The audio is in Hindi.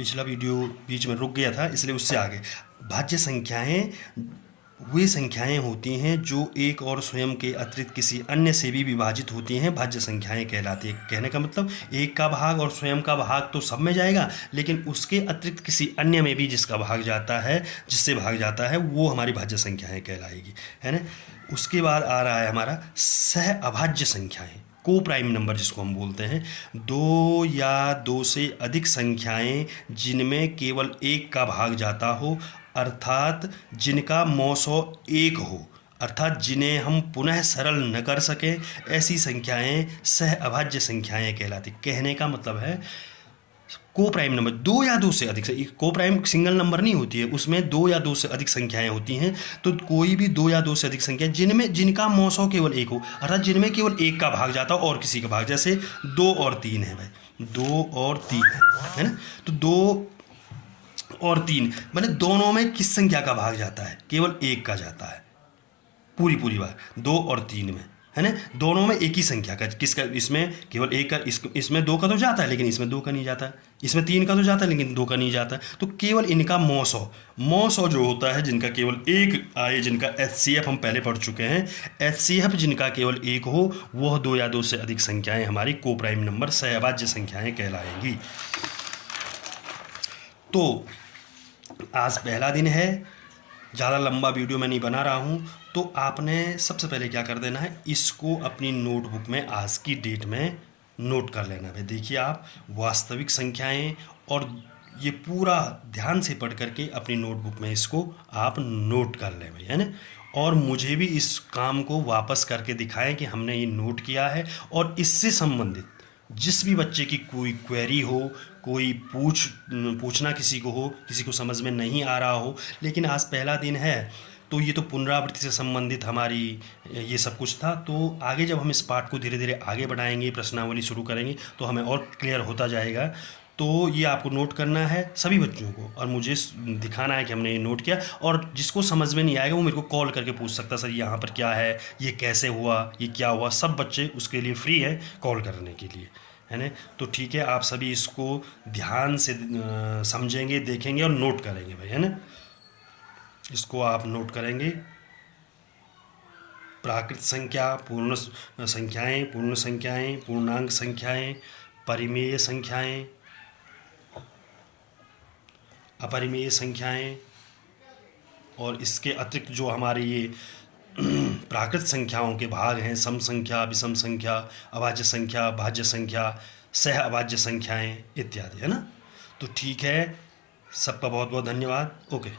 पिछला वीडियो बीच में रुक गया था, इसलिए उससे आगे। भाज्य संख्याएं वे संख्याएं होती हैं जो एक और स्वयं के अतिरिक्त किसी अन्य से भी विभाजित होती हैं, भाज्य संख्याएं कहलाती है। कहने का मतलब एक का भाग और स्वयं का भाग तो सब में जाएगा, लेकिन उसके अतिरिक्त किसी अन्य में भी जिसका भाग जाता है, जिससे भाग जाता है, वो हमारी भाज्य संख्याएं कहलाएगी, है ना। उसके बाद आ रहा है हमारा सह अभाज्य संख्याएं, को प्राइम नंबर जिसको हम बोलते हैं। दो या दो से अधिक संख्याएं जिनमें केवल एक का भाग जाता हो, अर्थात जिनका मौसो एक हो, अर्थात जिन्हें हम पुनः सरल न कर सकें, ऐसी संख्याएं सह अभाज्य संख्याएं कहलाती। कहने का मतलब है को प्राइम नंबर दो या दो से अधिक से, को प्राइम सिंगल नंबर नहीं होती है, उसमें दो या दो से अधिक संख्याएं होती हैं। तो कोई भी दो या दो से अधिक संख्या जिनका मौसो केवल एक हो, अर्थात जिनमें केवल एक का भाग जाता हो और किसी का भाग, जैसे दो और तीन है भाई, दो और तीन है ना। तो दो और तीन मैंने दोनों में किस संख्या का भाग जाता है, केवल एक का जाता है, पूरी पूरी बार दो और तीन में, है ना। दोनों में एक ही संख्या का, किसका, इसमें केवल एक का, इसमें दो का तो जाता है लेकिन इसमें दो का नहीं जाता, इसमें तीन का तो जाता है लेकिन दो का नहीं जाता। तो केवल इनका मौसौ जो होता है, जिनका केवल एक आए, जिनका एचसीएफ हम पहले पढ़ चुके हैं, एचसीएफ जिनका केवल एक हो, वह दो या दो से अधिक संख्याएं हमारी को प्राइम नंबर सहअभाज्य संख्याएं कहलाएंगी। तो आज पहला दिन है, ज़्यादा लंबा वीडियो मैं नहीं बना रहा हूँ। तो आपने सबसे पहले क्या कर देना है, इसको अपनी नोटबुक में आज की डेट में नोट कर लेना है। देखिए आप वास्तविक संख्याएं, और ये पूरा ध्यान से पढ़ करके अपनी नोटबुक में इसको आप नोट कर लें भाई, है ना। और मुझे भी इस काम को वापस करके दिखाएं कि हमने ये नोट किया है। और इससे संबंधित जिस भी बच्चे की कोई क्वेरी हो, कोई पूछना किसी को हो, किसी को समझ में नहीं आ रहा हो, लेकिन आज पहला दिन है तो ये तो पुनरावृत्ति से संबंधित हमारी ये सब कुछ था। तो आगे जब हम इस पाठ को धीरे धीरे आगे बढ़ाएंगे, प्रश्नावली शुरू करेंगे, तो हमें और क्लियर होता जाएगा। तो ये आपको नोट करना है सभी बच्चों को, और मुझे दिखाना है कि हमने ये नोट किया। और जिसको समझ में नहीं आएगा वो मेरे को कॉल करके पूछ सकता, सर यहाँ पर क्या है, ये कैसे हुआ, ये क्या हुआ। सब बच्चे उसके लिए फ्री हैं कॉल करने के लिए, है ना। तो ठीक है, आप सभी इसको ध्यान से समझेंगे, देखेंगे और नोट करेंगे भाई, है ना। इसको आप नोट करेंगे। प्राकृत संख्या, पूर्ण संख्याएं, पूर्ण संख्याएं, पूर्णांक संख्याएं, परिमेय संख्याएं, अपरिमेय संख्याएं, और इसके अतिरिक्त जो हमारे ये प्राकृत संख्याओं के भाग हैं, सम संख्या, विषम संख्या, अभाज्य संख्या, भाज्य संख्या, सह अभाज्य संख्याएं इत्यादि, है ना। तो ठीक है, सबका बहुत बहुत धन्यवाद। ओके।